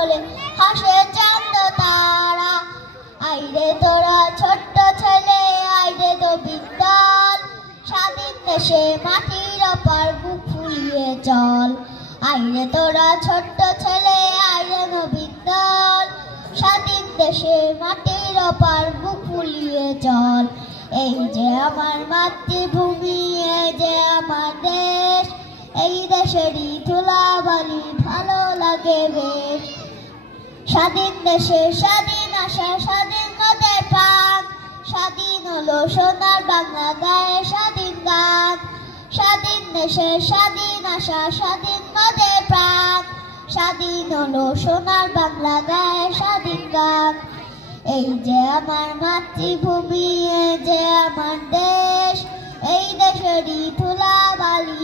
ফসলে হাসে চাঁদ তারা। আইরে তোরা ছোট্ট ছেলে, আইরে তো বিদ্যাল, স্বাধীন দেশে মাটির অপার বুক ফুলিয়ে চল। আইরে তোরা ছোট্ট ছেলে, আইরে তো বিদ্যাল, স্বাধীন দেশে মাটির অপার বুক ফুলিয়ে চল। এই যে আমার মাতৃভূমি, এই যে আমার দেশ, এই দেশেরই ধুলাবালি ভালো লাগে বেশ। স্বাধীন দেশে স্বাধীন আশা, স্বাধীন মোদের প্রাণ, স্বাধীন হলো সোনার বাংলা গায়ে স্বাধীন গান। স্বাধীন দেশে স্বাধীন আশা, স্বাধীন মোদের প্রাণ, স্বাধীন হলো সোনার বাংলা গায়ে স্বাধীন গান। এই যে আমার মাতৃভূমি, এই যে আমার দেশ, এই দেশেরই ধুলাবালি